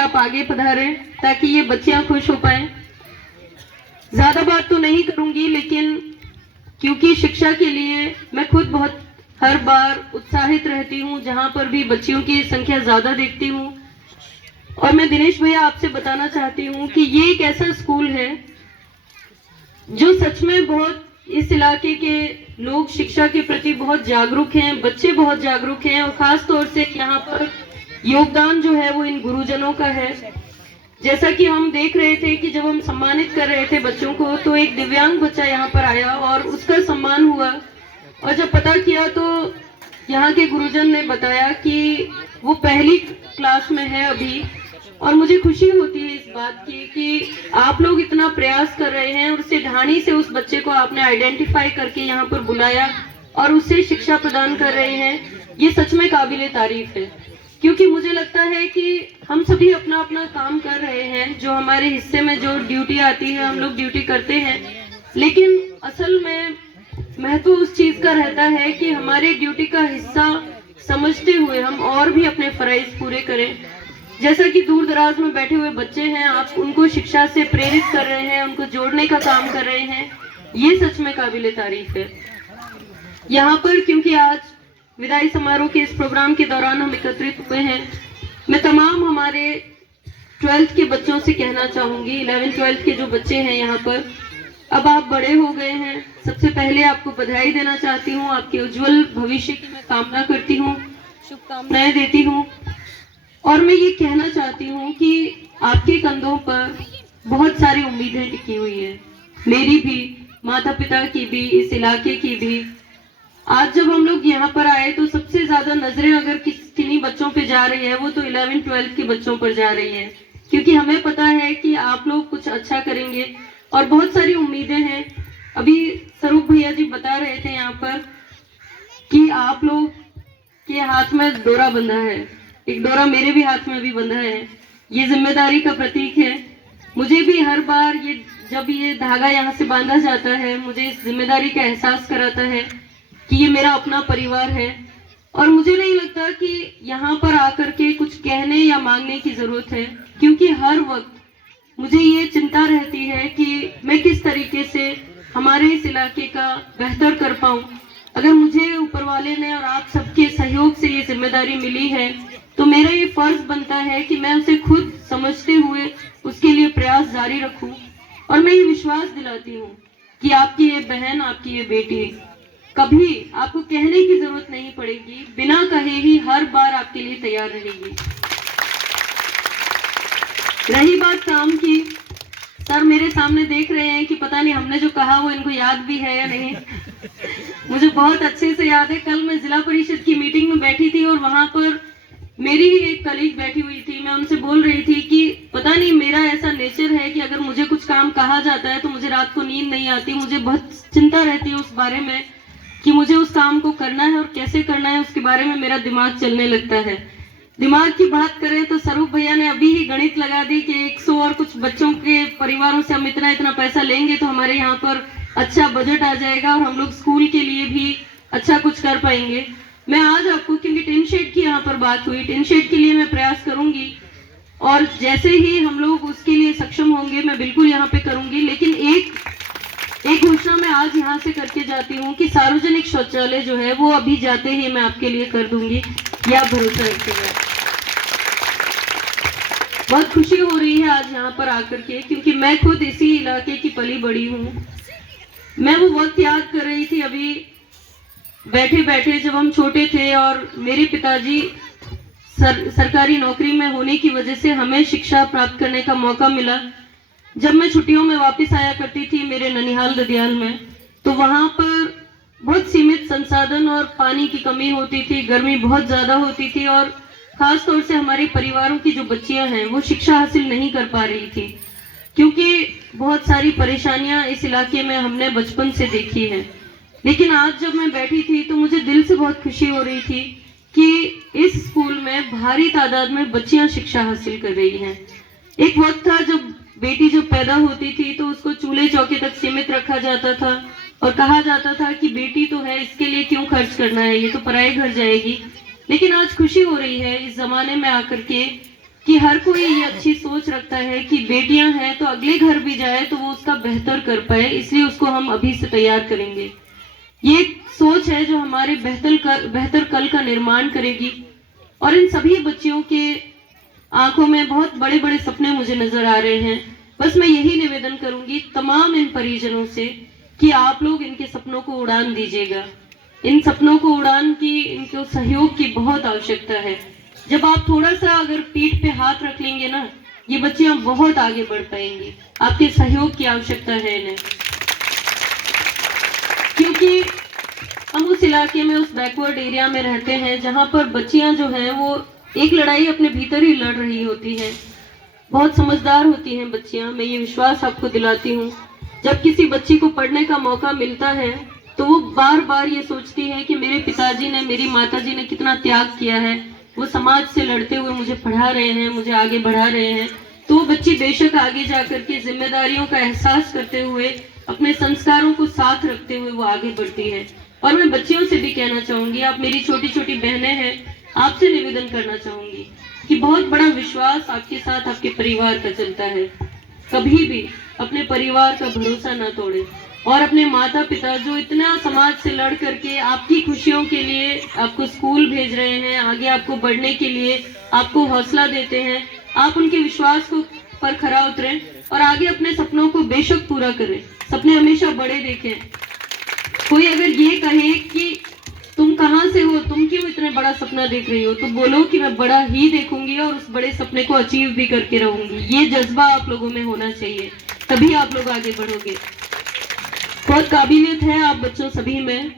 आप आगे पधारें ताकि ये बच्चियां खुश हो पाए। ज्यादा बात तो नहीं करूंगी, लेकिन क्योंकि शिक्षा के लिए मैं खुद बहुत हर बार उत्साहित रहती हूँ जहां पर भी बच्चियों की संख्या ज्यादा देखती हूँ। और मैं दिनेश भैया आपसे बताना चाहती हूँ कि ये एक ऐसा स्कूल है जो सच में बहुत, इस इलाके के लोग शिक्षा के प्रति बहुत जागरूक हैं, बच्चे बहुत जागरूक हैं, और खास तौर से यहाँ पर योगदान जो है वो इन गुरुजनों का है। जैसा कि हम देख रहे थे कि जब हम सम्मानित कर रहे थे बच्चों को, तो एक दिव्यांग बच्चा यहाँ पर आया और उसका सम्मान हुआ। और जब पता किया तो यहाँ के गुरुजन ने बताया कि वो पहली क्लास में है अभी, और मुझे खुशी होती है इस बात की कि आप लोग इतना प्रयास कर रहे हैं और उससे ढाणी से उस बच्चे को आपने आइडेंटिफाई करके यहाँ पर बुलाया और उससे शिक्षा प्रदान कर रहे हैं। ये सच में काबिले तारीफ है, क्योंकि मुझे लगता है कि हम सभी अपना अपना काम कर रहे हैं, जो हमारे हिस्से में जो ड्यूटी आती है हम लोग ड्यूटी करते हैं, लेकिन असल में महत्व उस चीज का रहता है कि हमारे ड्यूटी का हिस्सा समझते हुए हम और भी अपने फराइज पूरे करें। जैसा कि दूर दराज में बैठे हुए बच्चे हैं, आप उनको शिक्षा से प्रेरित कर रहे हैं, उनको जोड़ने का काम कर रहे हैं, ये सच में काबिले तारीफ है। यहाँ पर क्योंकि आज विदाई समारोह के इस प्रोग्राम के दौरान हम एकत्रित हुए हैं, मैं तमाम हमारे 12th के बच्चों से कहना चाहूंगी, 11th 12th के जो बच्चे हैं यहाँ पर, अब आप बड़े हो गए हैं। सबसे पहले आपको बधाई देना चाहती हूँ, आपके उज्जवल भविष्य की मैं कामना करती हूँ, शुभकामनाएं देती हूँ। और मैं ये कहना चाहती हूँ कि आपके कंधों पर बहुत सारी उम्मीदें टिकी हुई है, मेरी भी, माता पिता की भी, इस इलाके की भी। आज जब हम लोग यहाँ पर आए तो सबसे ज्यादा नजरें अगर किन्हीं बच्चों पे जा रही है, वो तो 11th 12th के बच्चों पर जा रही है, क्योंकि हमें पता है कि आप लोग कुछ अच्छा करेंगे और बहुत सारी उम्मीदें हैं। अभी स्वरूप भैया जी बता रहे थे यहाँ पर कि आप लोग के हाथ में डोरा बंधा है, एक डोरा मेरे भी हाथ में भी बंधा है, ये जिम्मेदारी का प्रतीक है। मुझे भी हर बार ये जब ये धागा यहाँ से बांधा जाता है, मुझे इस जिम्मेदारी का एहसास कराता है कि ये मेरा अपना परिवार है। और मुझे नहीं लगता कि यहाँ पर आकर के कुछ कहने या मांगने की जरूरत है, क्योंकि हर वक्त मुझे ये चिंता रहती है कि मैं किस तरीके से हमारे इस इलाके का बेहतर कर पाऊं। अगर मुझे ऊपर वाले ने और आप सबके सहयोग से ये जिम्मेदारी मिली है, तो मेरा ये फर्ज बनता है कि मैं उसे खुद समझते हुए उसके लिए प्रयास जारी रखूं। और मैं ये विश्वास दिलाती हूँ कि आपकी ये बहन, आपकी ये बेटी कभी आपको कहने की जरूरत नहीं पड़ेगी, बिना कहे ही हर बार आपके लिए तैयार रहेगी। रही बात काम की, सर मेरे सामने देख रहे हैं कि पता नहीं हमने जो कहा वो इनको याद भी है या नहीं। मुझे बहुत अच्छे से याद है, कल मैं जिला परिषद की मीटिंग में बैठी थी और वहां पर मेरी ही एक कलीग बैठी हुई थी। मैं उनसे बोल रही थी कि पता नहीं मेरा ऐसा नेचर है कि अगर मुझे कुछ काम कहा जाता है तो मुझे रात को नींद नहीं आती, मुझे बहुत चिंता रहती है उस बारे में कि मुझे उस काम को करना है और कैसे करना है, उसके बारे में मेरा दिमाग चलने लगता है। दिमाग की बात करें तो स्वरूप भैया ने अभी ही गणित लगा दी कि 100 और कुछ बच्चों के परिवारों से हम इतना इतना पैसा लेंगे तो हमारे यहाँ पर अच्छा बजट आ जाएगा और हम लोग स्कूल के लिए भी अच्छा कुछ कर पाएंगे। मैं आज आपको, क्योंकि टिन शेड की यहाँ पर बात हुई, टिन शेड के लिए मैं प्रयास करूंगी और जैसे ही हम लोग उसके लिए सक्षम होंगे मैं बिल्कुल यहाँ पे करूंगी। लेकिन एक घोषणा मैं आज यहाँ से करके जाती हूँ कि सार्वजनिक शौचालय जो है वो अभी जाते ही मैं आपके लिए कर दूंगी, ये आप भरोसा रखिएगा। बहुत खुशी हो रही है आज यहाँ पर आकर के, क्योंकि मैं खुद इसी इलाके की पली बड़ी हूँ। मैं वो वक्त याद कर रही थी अभी बैठे बैठे, जब हम छोटे थे और मेरे पिताजी सरकारी नौकरी में होने की वजह से हमें शिक्षा प्राप्त करने का मौका मिला। जब मैं छुट्टियों में वापस आया करती थी मेरे ननिहाल ददियाल में, तो वहां पर बहुत सीमित संसाधन और पानी की कमी होती थी, गर्मी बहुत ज्यादा होती थी और खास तौर से हमारे परिवारों की जो बच्चियां हैं वो शिक्षा हासिल नहीं कर पा रही थी, क्योंकि बहुत सारी परेशानियां इस इलाके में हमने बचपन से देखी है। लेकिन आज जब मैं बैठी थी तो मुझे दिल से बहुत खुशी हो रही थी कि इस स्कूल में भारी तादाद में बच्चियां शिक्षा हासिल कर रही हैं। एक वक्त था जब बेटी जब पैदा होती थी तो उसको चूल्हे चौके तक सीमित रखा जाता था और कहा जाता था कि बेटी तो है, इसके लिए क्यों खर्च करना है, ये तो पराये घर जाएगी। लेकिन आज खुशी हो रही है इस जमाने में आकर के कि हर कोई ये अच्छी सोच रखता है कि बेटियां हैं तो अगले घर भी जाए तो वो उसका बेहतर कर पाए, इसलिए उसको हम अभी से तैयार करेंगे। ये सोच है जो हमारे बेहतर कल का निर्माण करेगी। और इन सभी बच्चियों के आंखों में बहुत बड़े बड़े सपने मुझे नजर आ रहे हैं। बस मैं यही निवेदन करूंगी तमाम इन परिजनों से कि आप लोग इनके सपनों को उड़ान दीजिएगा। इन सपनों को उड़ान की, इनको सहयोग की बहुत आवश्यकता है। जब आप थोड़ा सा अगर पीठ पे हाथ रख लेंगे ना, ये बच्चियां बहुत आगे बढ़ पाएंगी। आपके सहयोग की आवश्यकता है इन्हें, क्योंकि हम उस इलाके में, उस बैकवर्ड एरिया में रहते हैं जहां पर बच्चियां जो हैं वो एक लड़ाई अपने भीतर ही लड़ रही होती हैं। बहुत समझदार होती हैं बच्चियां, मैं ये विश्वास आपको दिलाती हूँ। जब किसी बच्ची को पढ़ने का मौका मिलता है तो वो बार बार ये सोचती है कि मेरे पिताजी ने, मेरी माताजी ने कितना त्याग किया है, वो समाज से लड़ते हुए मुझे पढ़ा रहे हैं, मुझे आगे बढ़ा रहे हैं। तो वो बच्ची बेशक आगे जाकर के जिम्मेदारियों का एहसास करते हुए, अपने संस्कारों को साथ रखते हुए वो आगे बढ़ती है। और मैं बच्चियों से भी कहना चाहूंगी, आप मेरी छोटी छोटी बहनें हैं, आपसे निवेदन करना चाहूंगी कि बहुत बड़ा विश्वास आपके साथ, आपके परिवार का चलता है। कभी भी अपने परिवार का भरोसा ना तोड़े, और अपने माता पिता जो इतना समाज से लड़ करके आपकी खुशियों के लिए आपको स्कूल भेज रहे हैं, आगे आपको बढ़ने के लिए आपको हौसला देते हैं, आप उनके विश्वास को पर खरा उतरें और आगे अपने सपनों को बेशक पूरा करें। सपने हमेशा बड़े देखें। कोई अगर ये कहे कि तुम कहाँ से हो, तुम क्यों इतने बड़ा सपना देख रही हो, तो बोलो कि मैं बड़ा ही देखूंगी और उस बड़े सपने को अचीव भी करके रहूंगी। ये जज्बा आप लोगों में होना चाहिए, तभी आप लोग आगे बढ़ोगे। बहुत काबिलियत है आप बच्चों सभी में।